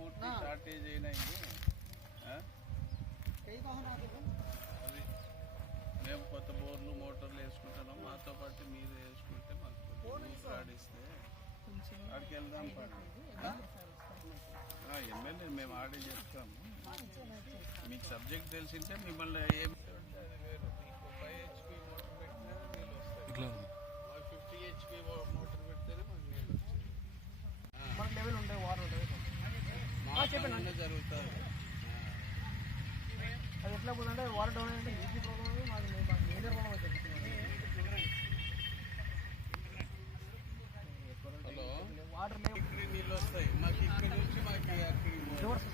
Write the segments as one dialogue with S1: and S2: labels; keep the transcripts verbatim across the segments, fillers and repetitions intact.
S1: పూర్తి షార్టేజ్ అయినాయి. అది మేము కొత్త బోర్లు మోటార్లు వేసుకుంటున్నాం. మాతో పాటు మీరు వేసుకుంటే మాకు ఆడిస్తే అక్కడికి వెళ్దాం. ఎమ్మెల్యే మేము ఆడే చెప్తాము. మీకు సబ్జెక్ట్ తెలిసింటే మిమ్మల్ని ఏం మీకు ఫైవ్ హెచ్పి మోటార్ పెట్టినా నీళ్ళు వస్తాయి. ఫిఫ్టీ హెచ్పి మోటార్ పెడితేనే మాకు నీళ్ళు వచ్చాయి. జరుగుతుంది.
S2: అది ఎట్లా పోతుందంటే వాటర్ డౌన్ అంటే ఈజీ ప్రాబ్లం మాకు మేజర్ ప్రాబ్లం అవుతుంది.
S1: హలో,
S2: వాటర్ లేవు,
S1: ఇక్కడ నీళ్ళు వస్తాయి మాకు. ఇక్కడ నుంచి మాకు
S2: రివర్స్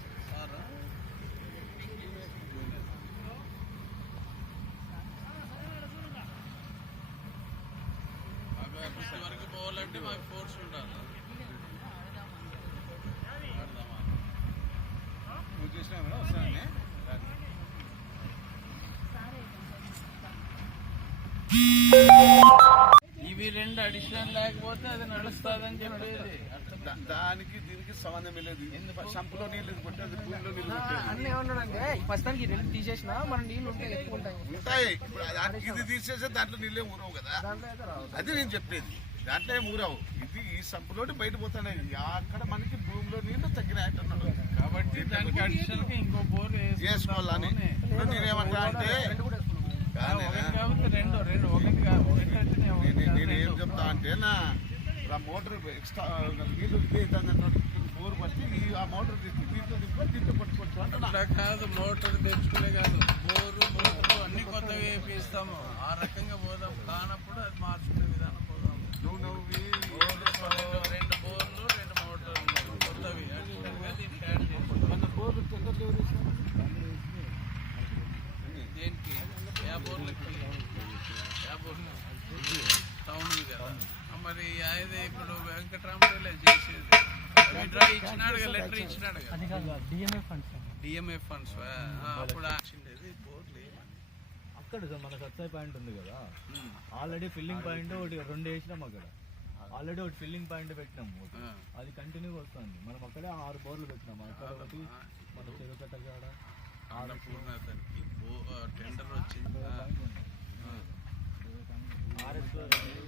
S1: వరకు పోవాలంటే మాకు ఫోర్స్ ఉండాలి. నువ్వు చూసినా మేడం వస్తానే. ఇవి రెండు అడిషనల్ లేకపోతే అది నడుస్తుందని చెప్పేది. దానికి దీనికి సంబంధం లేదు. సంపులో నీళ్ళు కొట్టేది, భూమిలో నీళ్ళు
S2: అన్నీ ఏమన్నాడంటే ప్రస్తుతానికి రెండు తీసేసినా మన నీళ్ళు ఉంటాయి, ఎక్కువ ఉంటాయి
S1: ఉంటాయి. ఇప్పుడు ఇది తీసేస్తే దాంట్లో నీళ్ళే ఊరవు కదా. అది నేను చెప్పేది, దాంట్లో ఏం ఊరావు. ఇది ఈ సంపులోని బయట పోతున్నాయి. అక్కడ మనకి భూమిలో నీళ్లు తగ్గినాయంటున్నాడు. కాబట్టి దానికి అడిషనల్ గా ఇంకో బోర్ వేసుకోవాలని నేనేమంటా అంటే, నేనేం చెప్తా అంటే నా మోటార్ ఎక్స్ట్రా నీళ్ళు బోర్ బట్టి ఆ మోటార్ తీసుకు దీంతో తిప్పి దీంతో పట్టుకోవచ్చు అంటే కాదు. మోటార్ తెచ్చుకునే కాదు, బోరు మోటార్లు అన్ని కొత్తవి వేపిస్తాము. ఆ రకంగా పోదాం. కానప్పుడు అది మార్చుకునే విధానం పోదాం. నువ్వు నువ్వు రెండు బోర్లు రెండు మోటార్లు కొత్తవి మన బోర్లు తొందరగా దేనికి? యా బోర్లకి యా బోర్లు టౌన్ కదా. మరి అయితే ఇప్పుడు వెంకటరామరావు చేసేది ఇచ్చినాడు కదా, లెటర్ ఇచ్చినాడు కదా, డిఎంఎఫ్ ఫండ్స్. అప్పుడు ఆచిండేది బోర్లు
S3: అక్కడ మన సత్సాయి పాయింట్ ఉంది కదా, ఆల్రెడీ ఫిల్లింగ్ పాయింట్ ఒకటి రెండు వేసినాం. అక్కడ ఆల్రెడీ ఒకటి ఫిల్లింగ్ పాయింట్ పెట్టినాము, అది కంటిన్యూగా వస్తుంది. మనం అక్కడే ఆరు బోర్లు పెట్టినాము. అక్కడ ఒకటి మన చెరుకట్ట కాడ
S1: అన్నపూర్ణ దానికి టెండర్ వచ్చింది.
S3: ఆర్ఎస్